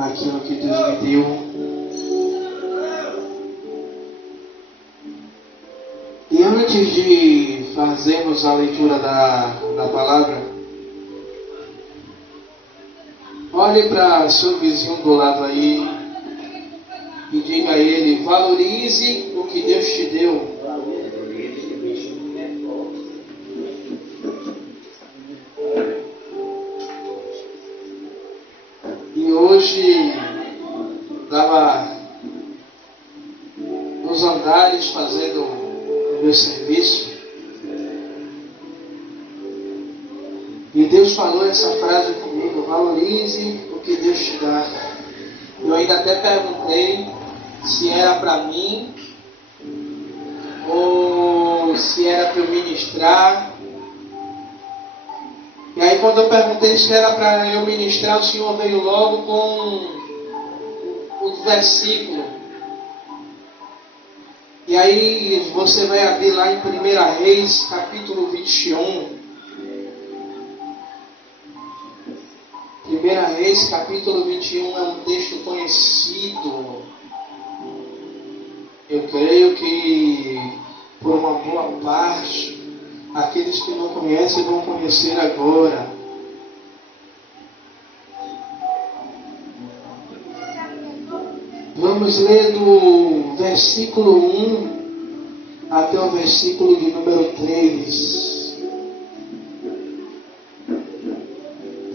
naquilo que Deus me deu. E antes de fazermos a leitura da palavra, olhe para seu vizinho do lado aí e diga a ele: valorize o que Deus te deu. E hoje estava nos andares fazendo o meu serviço, e Deus falou essa frase comigo: valorize o que Deus te dá. Eu ainda até perguntei se era para mim ou se era para eu ministrar. E aí quando eu perguntei se era para eu ministrar, o Senhor veio logo com o versículo. E aí você vai abrir lá em 1 Reis, capítulo 21. 1 Reis, capítulo 21 é um texto conhecido. Eu creio que por uma boa parte, aqueles que não conhecem vão conhecer agora. Vamos ler do versículo 1 até o versículo de número 3.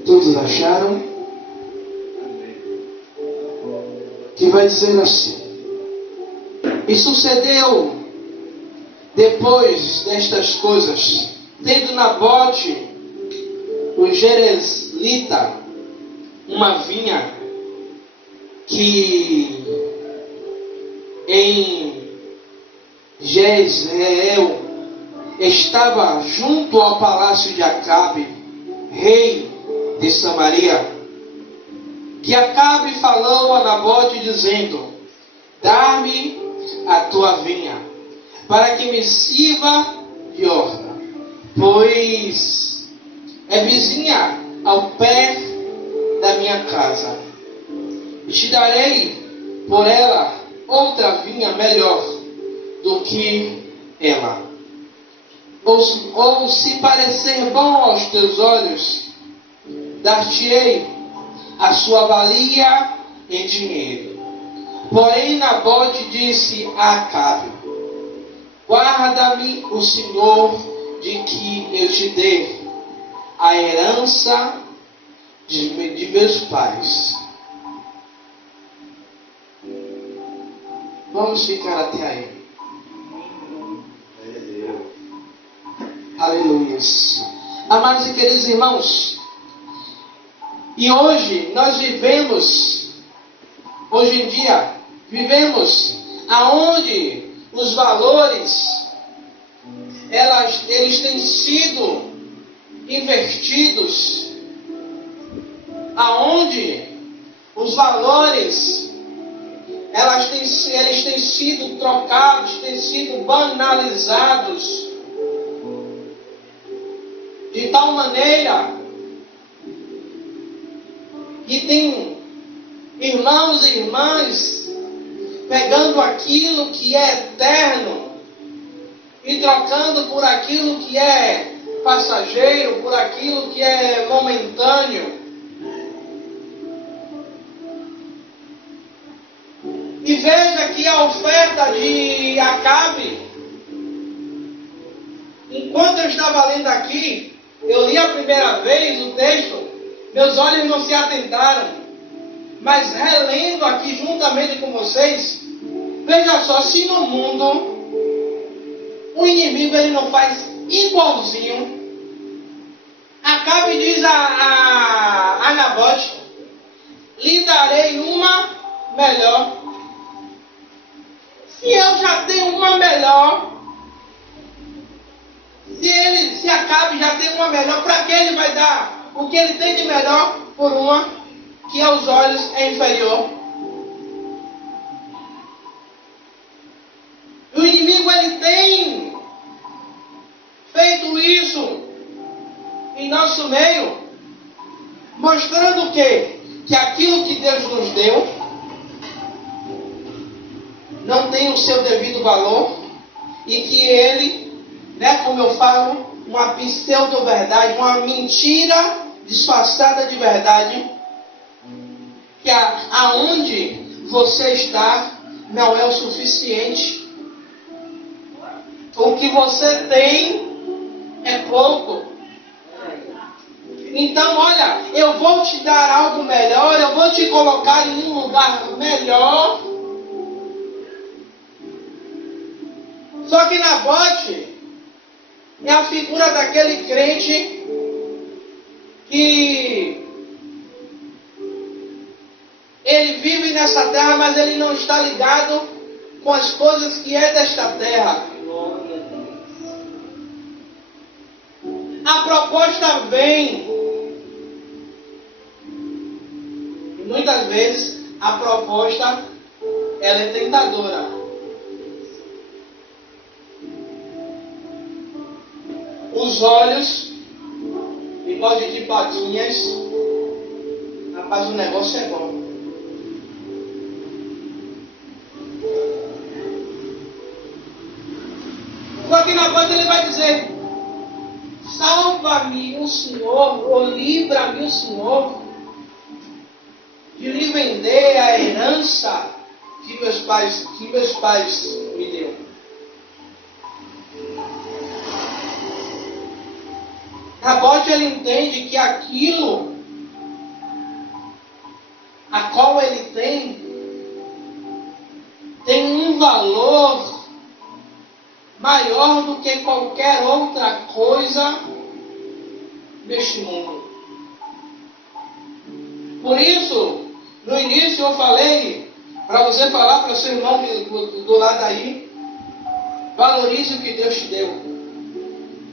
Todos acharam? Que vai dizer assim: e sucedeu depois destas coisas, tendo Nabote, o Jereslita, uma vinha que em Jezreel estava junto ao palácio de Acabe, rei de Samaria, que Acabe falou a Nabote dizendo: dá-me a tua vinha, para que me sirva de horta, pois é vizinha ao pé da minha casa. E te darei por ela outra vinha melhor do que ela. Ou se parecer bom aos teus olhos, dar-te-ei a sua valia em dinheiro. Porém Nabote disse a Acabe: guarda-me o Senhor de que eu te dê a herança de meus pais. Vamos ficar até aí. Aleluia. Amados e queridos irmãos, e hoje nós vivemos, hoje em dia, vivemos aonde os valores, eles têm sido invertidos, aonde os valores, eles têm sido trocados, têm sido banalizados, de tal maneira que tem irmãos e irmãs pegando aquilo que é eterno e trocando por aquilo que é passageiro, por aquilo que é momentâneo. E veja que a oferta de Acabe, enquanto eu estava lendo aqui, eu li a primeira vez o texto, meus olhos não se atentaram, mas relendo aqui juntamente com vocês, veja só, se no mundo o inimigo ele não faz igualzinho, Acabe diz a Nabote: lhe darei uma melhor. Se eu já tenho uma melhor, se Acabe já tem uma melhor, para que ele vai dar o que ele tem de melhor por uma que aos olhos é inferior? O inimigo ele tem feito isso em nosso meio, mostrando o quê? que aquilo que Deus nos deu não tem o seu devido valor e que ele, como eu falo, uma pseudo-verdade, uma mentira disfarçada de verdade, que aonde você está não é o suficiente. O que você tem é pouco. Então, olha, eu vou te dar algo melhor, eu vou te colocar em um lugar melhor. Só que Nabote é a figura daquele crente que ele vive nessa terra, mas ele não está ligado com as coisas que é desta terra. A proposta vem. E muitas vezes a proposta ela é tentadora. Os olhos, bigode de patinhas, rapaz, o negócio é bom. Só que na porta ele vai dizer: salva-me o Senhor, ou livra-me o Senhor de lhe vender a herança que meus pais me deu. Nabote ele entende que aquilo a qual ele tem um valor maior do que qualquer outra coisa neste mundo. Por isso, no início eu falei para você falar para o seu irmão do lado aí, valorize o que Deus te deu.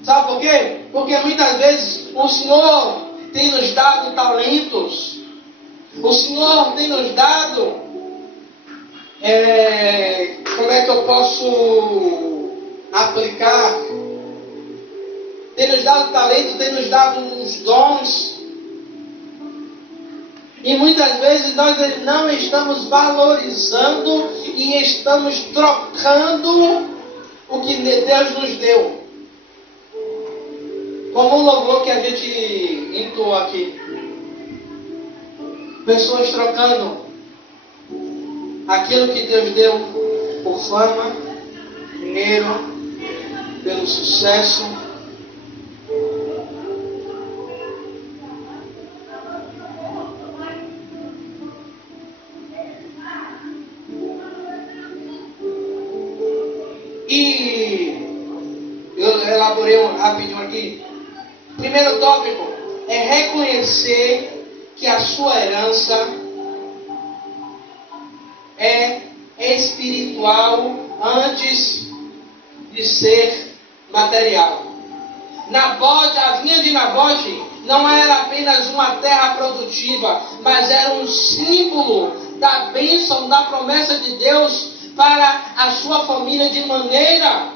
Sabe por quê? Porque muitas vezes o Senhor tem nos dado talentos. O Senhor tem nos dado, como é que eu posso aplicar? Tem nos dado talentos, tem nos dado uns dons. E muitas vezes nós não estamos valorizando e estamos trocando o que Deus nos deu. Como o louvor que a gente entoou aqui. Pessoas trocando aquilo que Deus deu por fama, dinheiro, pelo sucesso. E eu elaborei rapidinho aqui. Primeiro tópico é reconhecer que a sua herança é espiritual antes de ser material. Nabote, a vinha de Nabote não era apenas uma terra produtiva, mas era um símbolo da bênção, da promessa de Deus para a sua família de maneira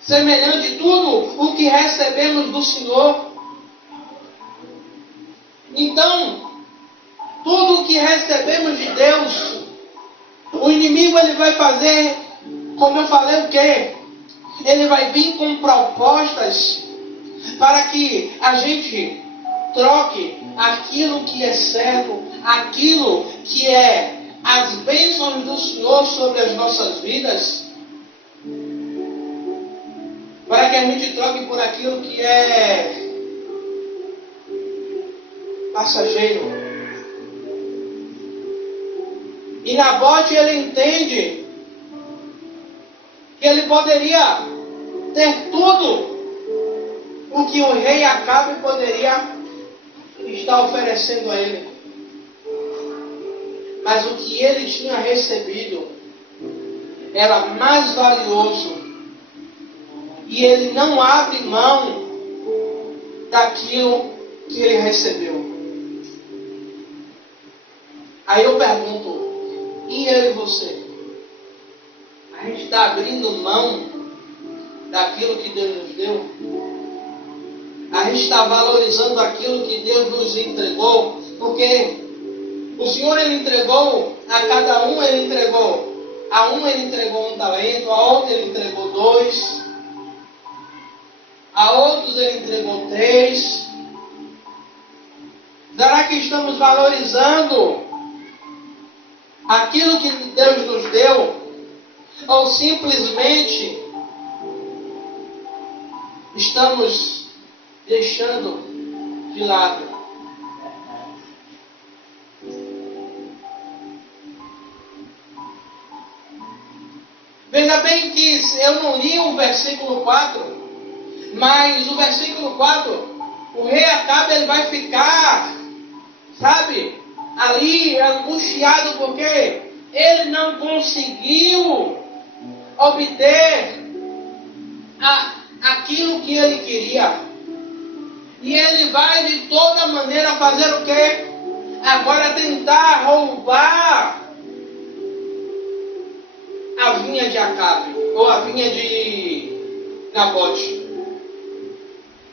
semelhante a tudo o que recebemos do Senhor. Então, tudo o que recebemos de Deus, o inimigo ele vai fazer, como eu falei, o quê? Ele vai vir com propostas para que a gente troque aquilo que é certo, aquilo que é as bênçãos do Senhor sobre as nossas vidas, para que a gente troque por aquilo que é passageiro. E Nabote ele entende que ele poderia ter tudo o que o rei Acabe poderia estar oferecendo a ele. Mas o que ele tinha recebido era mais valioso. E ele não abre mão daquilo que ele recebeu. Aí eu pergunto, e eu e você? A gente está abrindo mão daquilo que Deus nos deu? A gente está valorizando aquilo que Deus nos entregou? Porque o Senhor, Ele entregou a cada um, Ele entregou. A um Ele entregou um talento, a outro Ele entregou 2, a outros Ele entregou 3. Será que estamos valorizando aquilo que Deus nos deu? Ou simplesmente estamos deixando de lado? Veja bem que eu não li o versículo 4, mas o versículo 4, o rei Acabe, ele vai ficar, sabe, ali angustiado porque ele não conseguiu obter aquilo que ele queria. E ele vai de toda maneira fazer o quê? Agora tentar roubar a vinha de Acabe, ou a vinha de Nabote.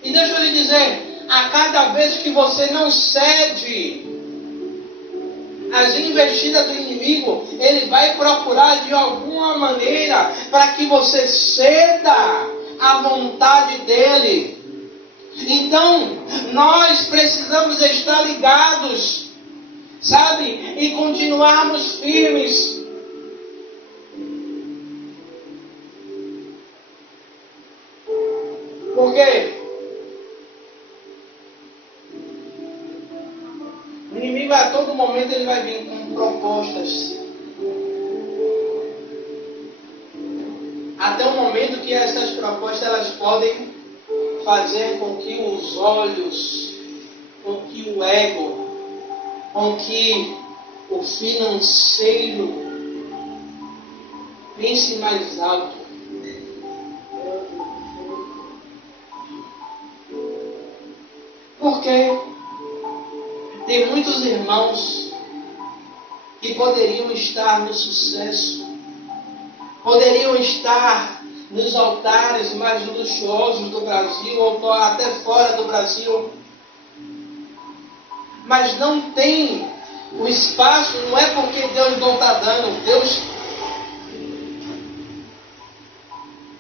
E deixa eu lhe dizer, a cada vez que você não cede às investidas do inimigo, ele vai procurar de alguma maneira para que você ceda à vontade dele. Então, nós precisamos estar ligados, sabe? E continuarmos firmes. Por quê? O inimigo a todo momento ele vai vir com propostas. Até o momento que essas propostas elas podem fazer com que os olhos, com que o ego, com que o financeiro pense mais alto. Porque tem muitos irmãos que poderiam estar no sucesso, poderiam estar nos altares mais luxuosos do Brasil, ou até fora do Brasil, mas não tem o espaço. Não é porque Deus não está dando,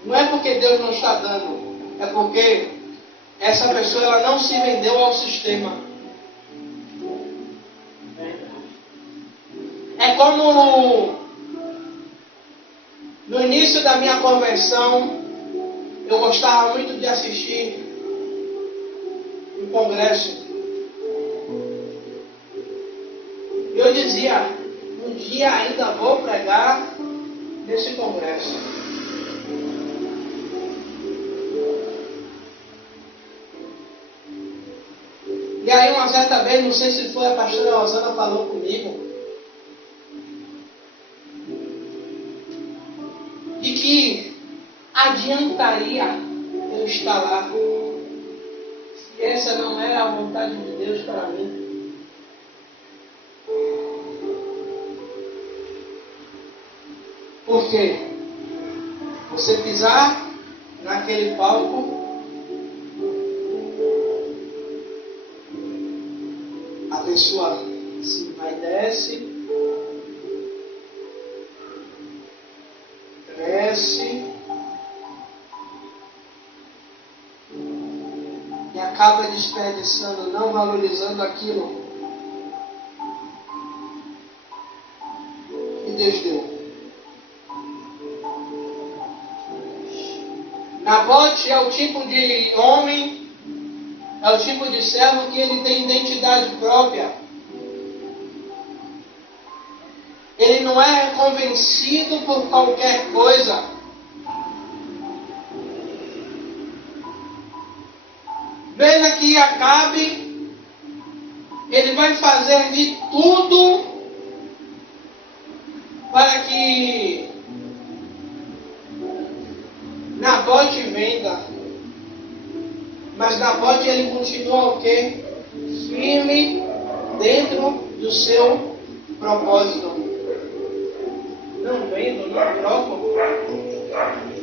não é porque Deus não está dando, é porque essa pessoa ela não se vendeu ao sistema. É como no início da minha conversão, eu gostava muito de assistir um congresso. Eu dizia, um dia ainda vou pregar nesse congresso. E aí uma certa vez, não sei se foi a pastora Rosana falou comigo, de que adiantaria eu estar lá se essa não era a vontade de Deus para mim. Por quê? Você pisar naquele palco, a pessoa se vai e desce, cresce e acaba desperdiçando, não valorizando aquilo que Deus deu. Nabote é o tipo de homem, é o tipo de servo que ele tem identidade própria. Ele não é convencido por qualquer coisa. Veja que Acabe, ele vai fazer de tudo para que Nabote venda. Mas Nabote ele continua o quê? Firme dentro do seu propósito. Não vendo, não troco.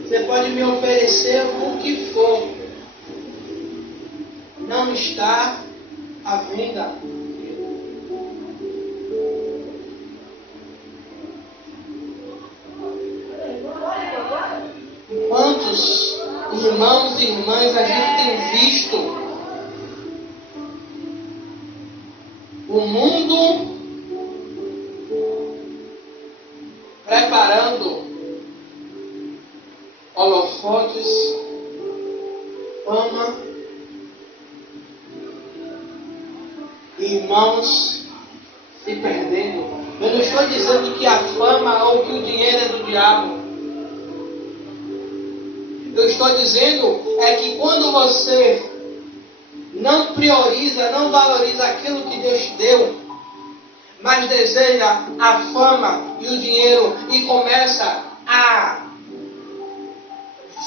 Você pode me oferecer o que for. Não está à venda. Irmãos e irmãs, a gente tem visto o mundo preparando holofotes, fama, irmãos se perdendo. Eu não estou dizendo que a fama ou que o dinheiro é do diabo. Eu estou dizendo é que quando você não prioriza, não valoriza aquilo que Deus te deu, mas deseja a fama e o dinheiro e começa a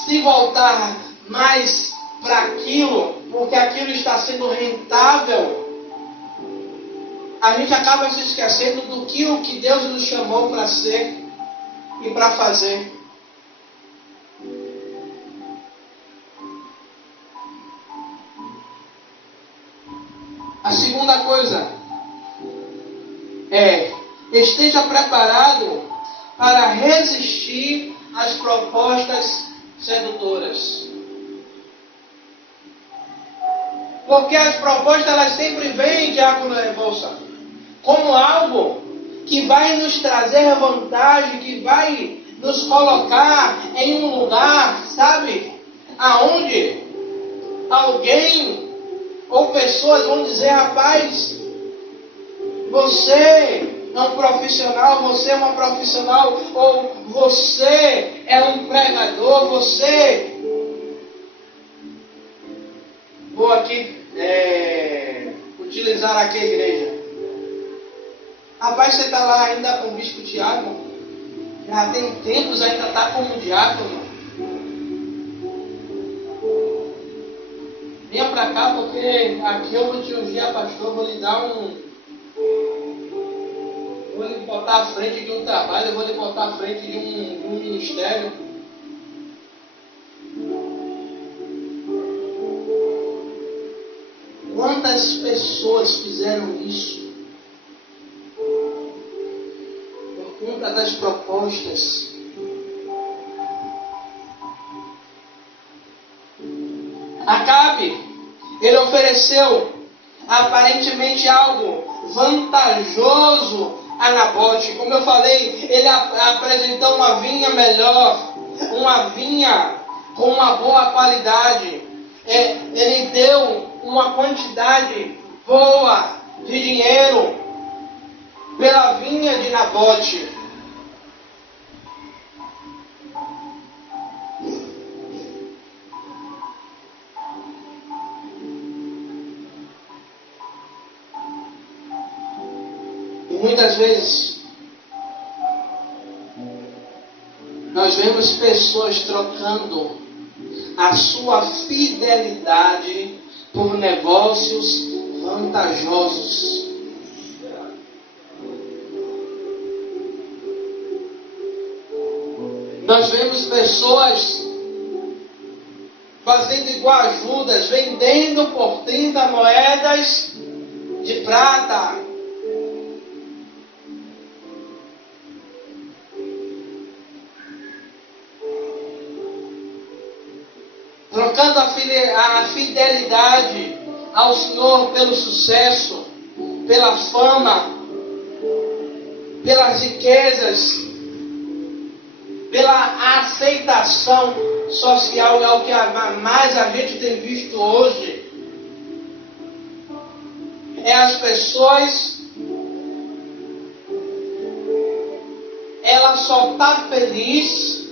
se voltar mais para aquilo, porque aquilo está sendo rentável, a gente acaba se esquecendo do que o que Deus nos chamou para ser e para fazer. A segunda coisa é: esteja preparado para resistir às propostas sedutoras. Porque as propostas, elas sempre vêm, Diácono Rebouça, como algo que vai nos trazer vantagem, que vai nos colocar em um lugar, sabe, aonde alguém ou pessoas vão dizer: rapaz, você é um profissional, você é uma profissional, ou você é um pregador, você... Vou aqui utilizar aqui a igreja. Rapaz, você está lá ainda com o Bispo Tiago? Já tem tempos, ainda está como diácono. Venha para cá, porque aqui eu vou te ungir, pastor, vou lhe dar vou lhe botar à frente de um trabalho, eu vou lhe botar à frente de um ministério. Quantas pessoas fizeram isso por conta das propostas? Acabe, ele ofereceu aparentemente algo vantajoso a Nabote. Como eu falei, ele apresentou uma vinha melhor, uma vinha com uma boa qualidade. Ele deu uma quantidade boa de dinheiro pela vinha de Nabote. E muitas vezes nós vemos pessoas trocando a sua fidelidade por negócios vantajosos. Nós vemos pessoas fazendo igual a Judas, vendendo por 30 moedas de prata. Trocando a fidelidade ao Senhor pelo sucesso, pela fama, pelas riquezas, pela aceitação social. É o que mais a gente tem visto hoje. É as pessoas, ela só está feliz,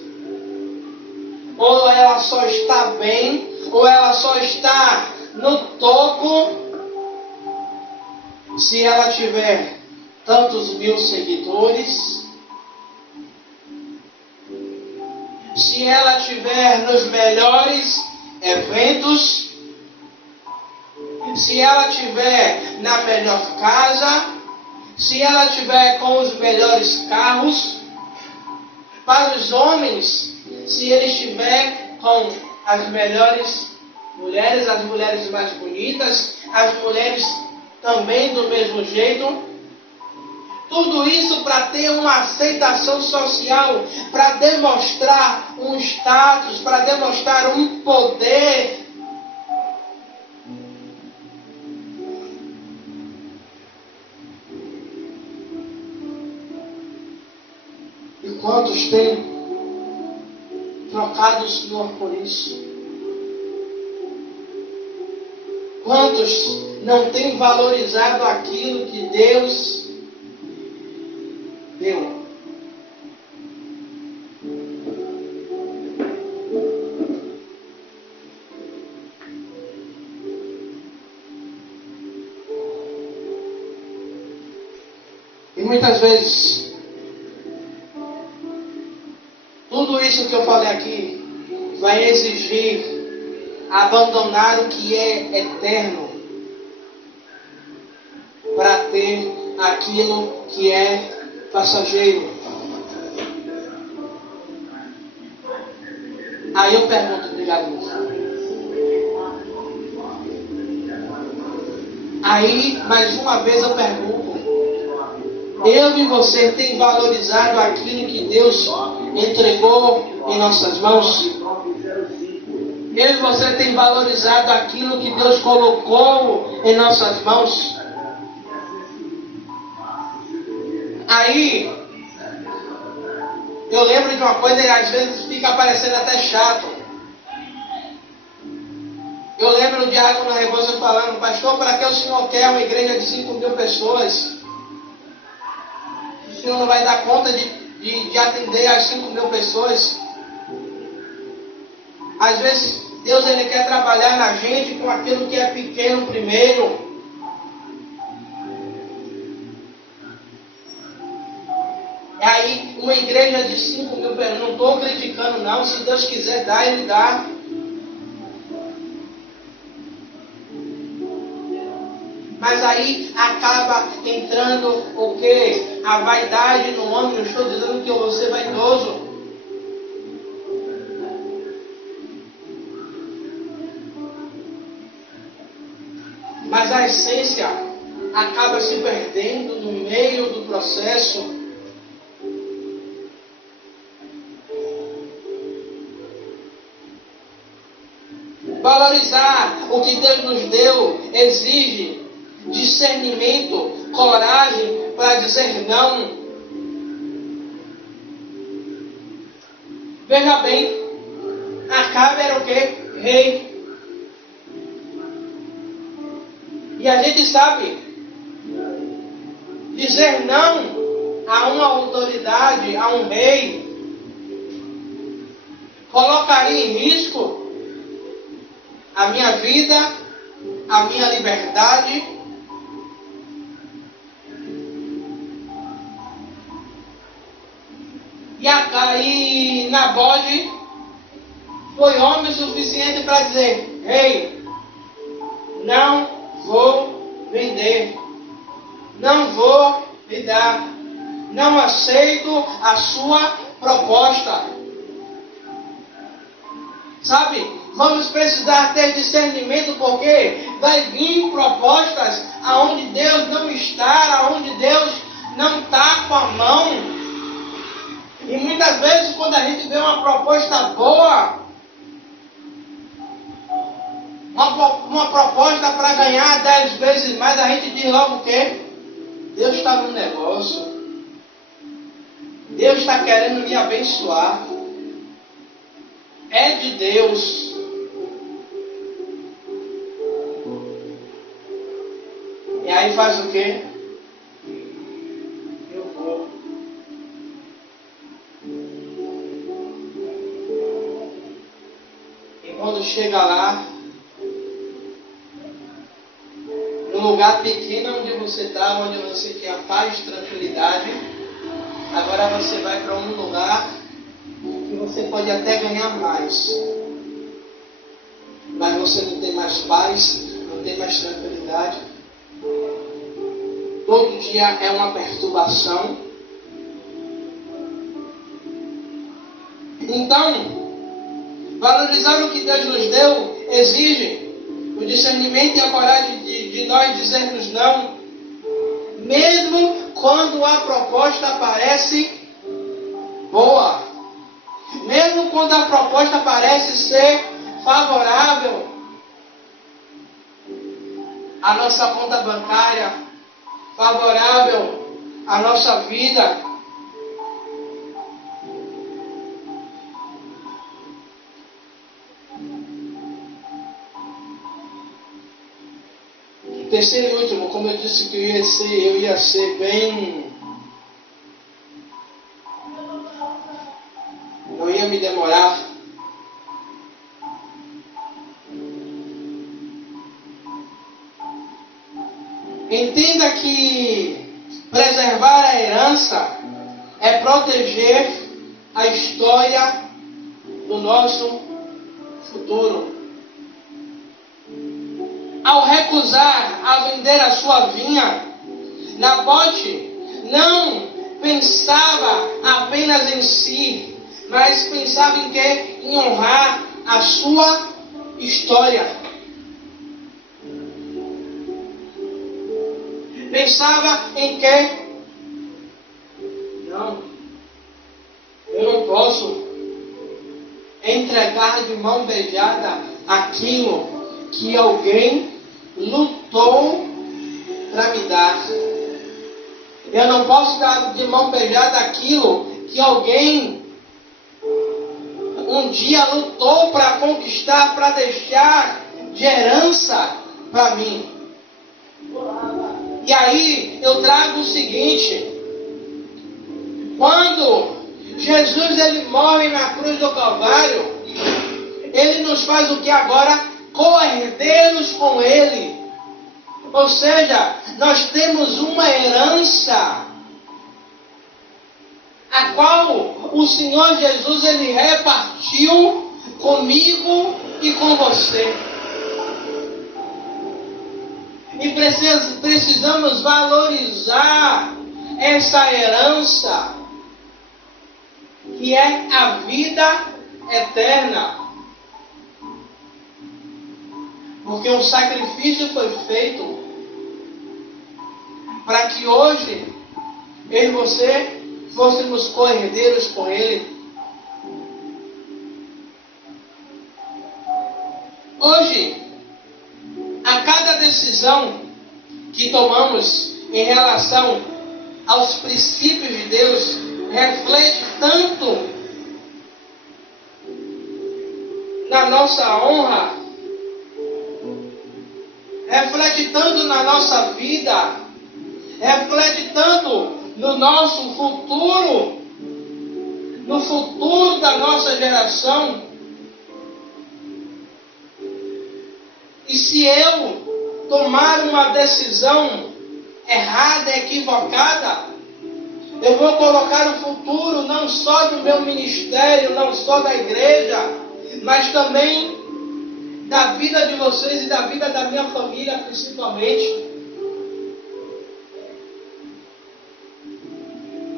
ou ela só está bem, ou ela só está no topo se ela tiver tantos mil seguidores, se ela tiver nos melhores eventos, se ela tiver na melhor casa, se ela tiver com os melhores carros. Para os homens, se ele estiver com as melhores mulheres, as mulheres mais bonitas, as mulheres também do mesmo jeito. Tudo isso para ter uma aceitação social, para demonstrar um status, para demonstrar um poder. E quantos têm trocado o Senhor por isso? Quantos não têm valorizado aquilo que Deus deu? E muitas vezes, tudo isso que eu falei aqui vai exigir abandonar o que é eterno para ter aquilo que é passageiro. Aí eu pergunto, obrigado, moço. Aí, mais uma vez eu pergunto, eu e você tem valorizado aquilo que Deus entregou em nossas mãos? Eu e você tem valorizado aquilo que Deus colocou em nossas mãos? Aí, eu lembro de uma coisa e às vezes fica parecendo até chato. Eu lembro de algo na Rebouça falando, pastor, para que o senhor quer uma igreja de 5.000 pessoas? O senhor não vai dar conta de atender as 5.000 pessoas? Às vezes, Deus ele quer trabalhar na gente com aquilo que é pequeno primeiro. E aí, uma igreja de 5.000 pessoas, não estou criticando não, se Deus quiser dar, Ele dá. Mas aí acaba entrando o quê? A vaidade no homem. Não estou dizendo que eu vou ser vaidoso. Mas a essência acaba se perdendo no meio do processo. Valorizar o que Deus nos deu exige discernimento, coragem para dizer não. Veja bem, Acabe era o quê? Rei. E a gente sabe, dizer não a uma autoridade, a um rei, colocaria em risco a minha vida, a minha liberdade. E Nabode foi homem suficiente para dizer, rei, não vou vender, não vou lhe dar, não aceito a sua proposta. Sabe, vamos precisar ter discernimento, porque vai vir propostas aonde Deus não está, aonde Deus não está com a mão. E muitas vezes quando a gente vê uma proposta boa, uma proposta para ganhar 10 vezes mais, a gente diz logo o quê? Deus está no negócio. Deus está querendo me abençoar. É de Deus. E aí faz o quê? Eu vou. E quando chega lá, no lugar pequeno onde você está, onde você quer a paz e tranquilidade, agora você vai para um lugar que você pode até ganhar mais, mas você não tem mais paz, não tem mais tranquilidade. Todo dia é uma perturbação. Então, valorizar o que Deus nos deu exige o discernimento e a coragem de nós dizermos não, mesmo quando a proposta parece boa. Mesmo quando a proposta parece ser favorável à nossa conta bancária, favorável à nossa vida. Terceiro e último, como eu disse que eu ia ser bem... Eu ia me demorar. Entenda que preservar a herança é proteger a história do nosso futuro. Ao recusar a vender a sua vinha, Nabote não pensava apenas em si, mas pensava em quê? Em honrar a sua história. Pensava em quê? Não, eu não posso entregar de mão beijada aquilo que alguém lutou para me dar. Eu não posso dar de mão beijada aquilo que alguém um dia lutou para conquistar, para deixar de herança para mim. E aí eu trago o seguinte: quando Jesus ele morre na cruz do Calvário, ele nos faz o que agora? Co-herdeiros com ele. Ou seja, nós temos uma herança a qual o Senhor Jesus ele repartiu comigo e com você. E precisamos valorizar essa herança que é a vida eterna. Porque um sacrifício foi feito para que hoje eu e você fôssemos co-herdeiros com Ele. Hoje, a cada decisão que tomamos em relação aos princípios de Deus reflete tanto na nossa honra, reflete tanto na nossa vida, reflete tanto no nosso futuro, no futuro da nossa geração. E se eu tomar uma decisão errada, equivocada, eu vou colocar o futuro não só do meu ministério, não só da igreja, mas também da vida de vocês e da vida da minha família, principalmente.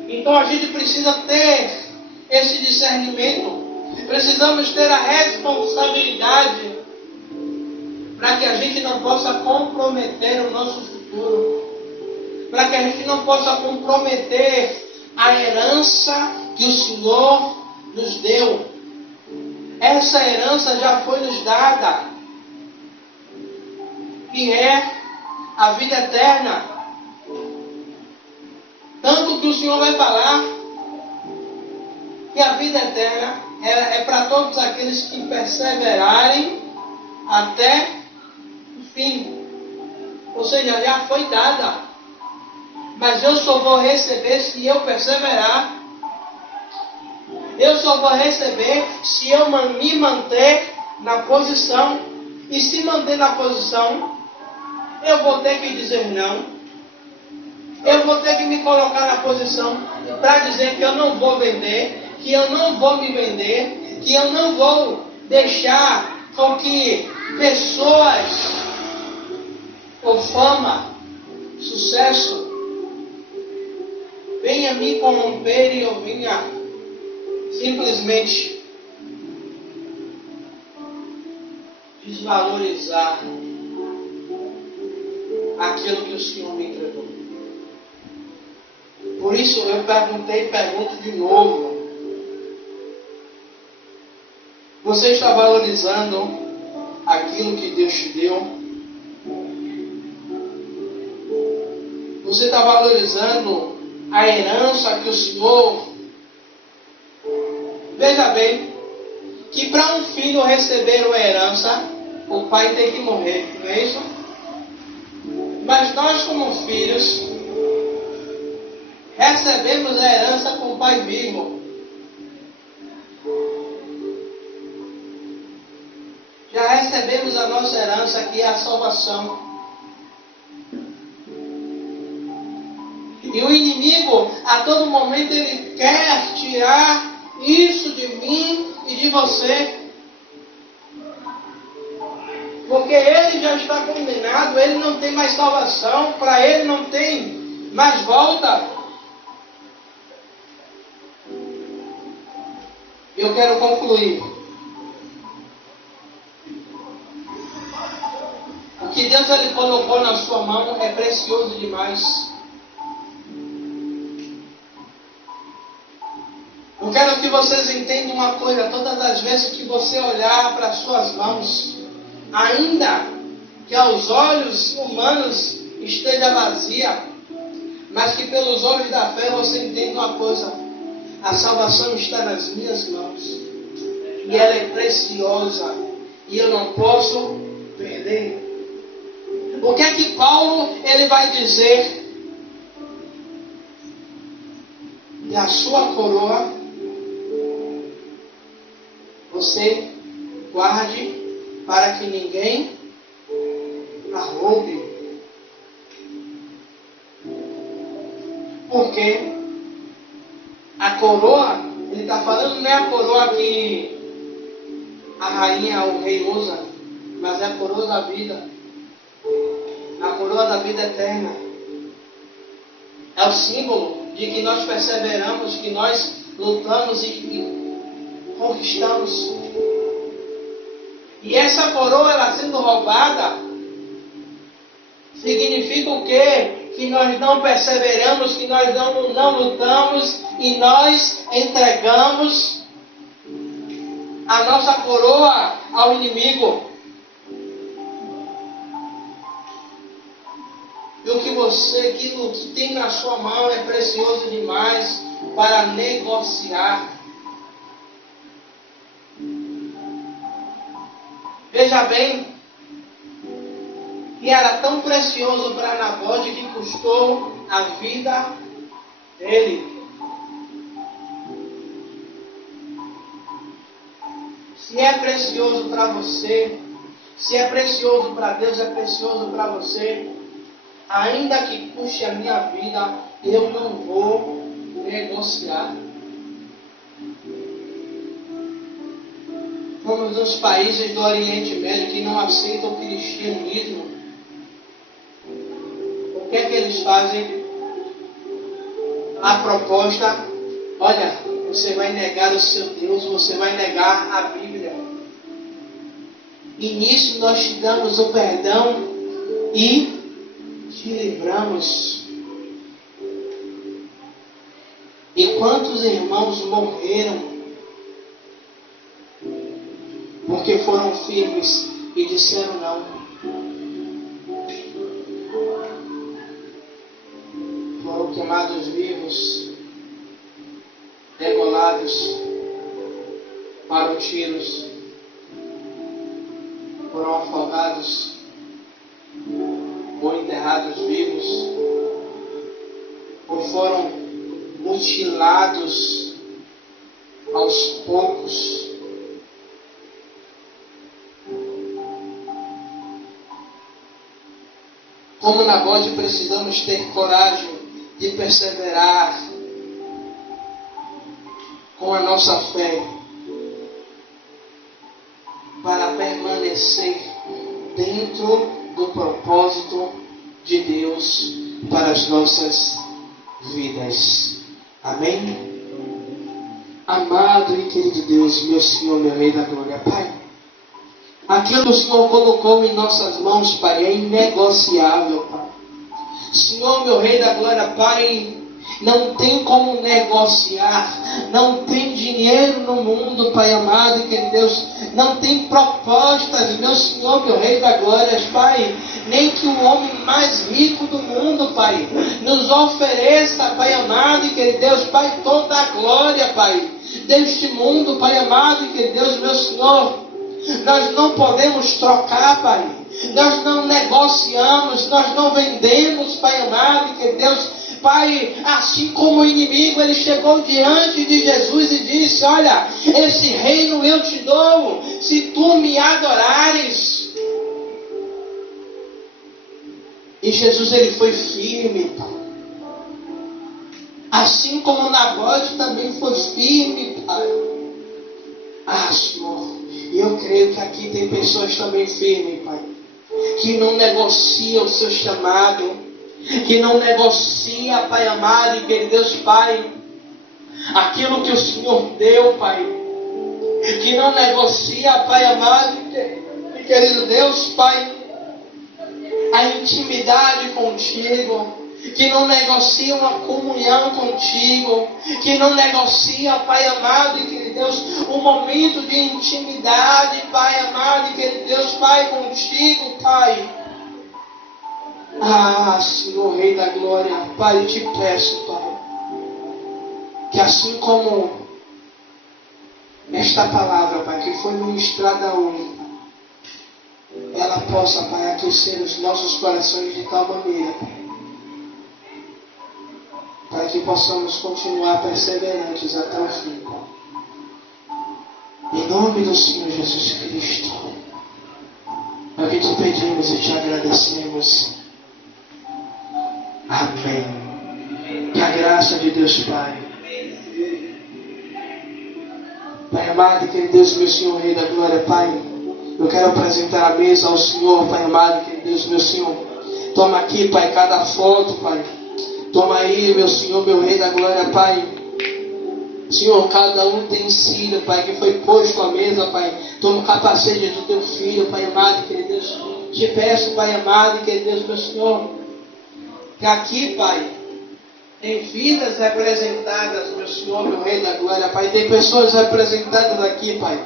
Então a gente precisa ter esse discernimento. Precisamos ter a responsabilidade para que a gente não possa comprometer o nosso futuro. Para que a gente não possa comprometer a herança que o Senhor nos deu. Essa herança já foi nos dada, que é a vida eterna. Tanto que o Senhor vai falar que a vida eterna é para todos aqueles que perseverarem até o fim. Ou seja, já foi dada. Mas eu só vou receber se eu perseverar. Eu só vou receber se eu me manter na posição. E se manter na posição, eu vou ter que dizer não. Eu vou ter que me colocar na posição para dizer que eu não vou vender, que eu não vou me vender, que eu não vou deixar com que pessoas ou fama, sucesso, venha me corromper e eu venha simplesmente desvalorizar aquilo que o Senhor me entregou. Por isso eu perguntei e pergunto de novo. Você está valorizando aquilo que Deus te deu? Você está valorizando a herança que o Senhor... Veja bem, que para um filho receber uma herança, o pai tem que morrer, não é isso? Mas nós, como filhos, recebemos a herança com o pai vivo. Já recebemos a nossa herança, que é a salvação. E o inimigo, a todo momento, ele quer tirar isso de mim e de você. Porque ele já está condenado, ele não tem mais salvação, para ele não tem mais volta. Eu quero concluir. O que Deus ele colocou na sua mão é precioso demais. Eu quero que vocês entendam uma coisa: todas as vezes que você olhar para as suas mãos, ainda que aos olhos humanos esteja vazia, mas que pelos olhos da fé você entenda uma coisa: a salvação está nas minhas mãos, e ela é preciosa, e eu não posso perder. O que é que Paulo ele vai dizer? E a sua coroa você guarde para que ninguém a roube. Porque a coroa, ele está falando, não é a coroa que a rainha ou o rei usa, mas é a coroa da vida. A coroa da vida eterna. É o símbolo de que nós perseveramos, que nós lutamos e conquistamos. E essa coroa, ela sendo roubada, significa o quê? Que nós não perseveramos, que nós não lutamos e nós entregamos a nossa coroa ao inimigo. E o que tem na sua mão é precioso demais para negociar. Veja bem, que era tão precioso para Nabote que custou a vida dele. Se é precioso para você, se é precioso para Deus, é precioso para você, ainda que custe a minha vida, eu não vou negociar. Como nos países do Oriente Médio que não aceitam o cristianismo, o que é que eles fazem? A proposta: olha, você vai negar o seu Deus, você vai negar a Bíblia. E nisso nós te damos o perdão e te livramos. E quantos irmãos morreram porque foram firmes e disseram não? Foram queimados vivos, degolados para os tiros, foram afogados ou enterrados vivos, ou foram mutilados aos poucos. Como Nabote, precisamos ter coragem de perseverar com a nossa fé para permanecer dentro do propósito de Deus para as nossas vidas. Amém? Amado e querido Deus, meu Senhor, meu Rei da Glória, Pai, aquilo que o Senhor colocou em nossas mãos, Pai, é inegociável, Pai. Senhor, meu Rei da Glória, Pai, Não tem como negociar. Não tem dinheiro no mundo, Pai amado e querido Deus. Não tem propostas, meu Senhor, meu Rei da Glória, Pai. Nem que o homem mais rico do mundo, Pai, nos ofereça, Pai amado e querido Deus, Pai, toda a glória, Pai, deste mundo, Pai amado e querido Deus, meu Senhor. Nós não podemos trocar, Pai. Nós não negociamos, nós não vendemos, Pai amado e querido Deus. Pai, assim como o inimigo, ele chegou diante de Jesus e disse: olha, esse reino eu te dou, se tu me adorares. E Jesus, ele foi firme, Pai. Assim como Nabote também foi firme, Pai. Ah, Senhor, e eu creio que aqui tem pessoas também firmes, Pai, que não negociam o seu chamado, que não negocia, Pai amado e querido Deus, Pai, aquilo que o Senhor deu, Pai, que não negocia, Pai amado e querido Deus, Pai, a intimidade contigo, que não negocia uma comunhão contigo, que não negocia, Pai amado e querido Deus, um momento de intimidade, Pai amado e querido Deus, Pai, contigo, Pai. Ah, Senhor, Rei da Glória, Pai, eu te peço, Pai, que assim como esta palavra, Pai, que foi ministrada hoje, ela possa, Pai, aquecer os nossos corações de tal maneira, Pai, para que possamos continuar perseverantes até o fim, Pai. Em nome do Senhor Jesus Cristo, é o que te pedimos e te agradecemos. Amém. Que a graça de Deus Pai, Pai amado, querido Deus, meu Senhor, Rei da Glória, Pai, eu quero apresentar a mesa ao Senhor, Pai amado, querido Deus, meu Senhor. Toma aqui, Pai, cada foto, Pai. Toma aí, meu Senhor, meu Rei da Glória, Pai. Senhor, cada utensílio, Pai, que foi posto à mesa, Pai. Toma o capacete do teu filho, Pai amado, querido Deus. Te peço, Pai amado, querido Deus, meu Senhor, que aqui, Pai, tem vidas representadas, meu Senhor, meu Rei da Glória, Pai. Tem pessoas representadas aqui, Pai.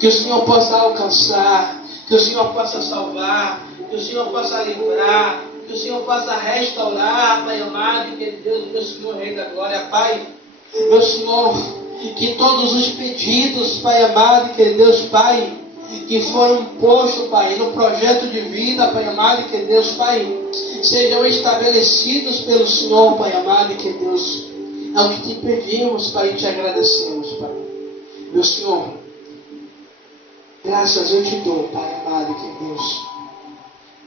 Que o Senhor possa alcançar, que o Senhor possa salvar, que o Senhor possa livrar, que o Senhor possa restaurar, Pai amado, querido Deus, meu Senhor, Rei da Glória, Pai. Meu Senhor, que todos os pedidos, Pai amado, querido Deus, Pai, que foram postos, Pai, no projeto de vida, Pai amado, que Deus, Pai, sejam estabelecidos pelo Senhor, Pai amado, que Deus, é o que te pedimos, Pai, e te agradecemos, Pai. Meu Senhor, graças eu te dou, Pai amado, que Deus,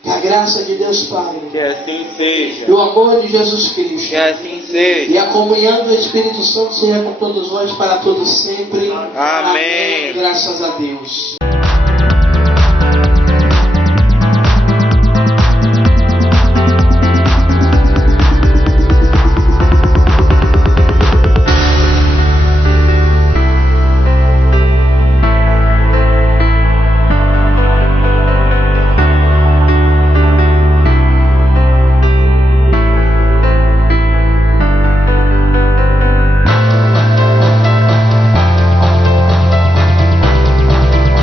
que a graça de Deus, Pai, que assim seja, e o amor de Jesus Cristo, que assim seja, e a comunhão do Espírito Santo seja com todos nós para todos sempre. Amém. Graças a Deus.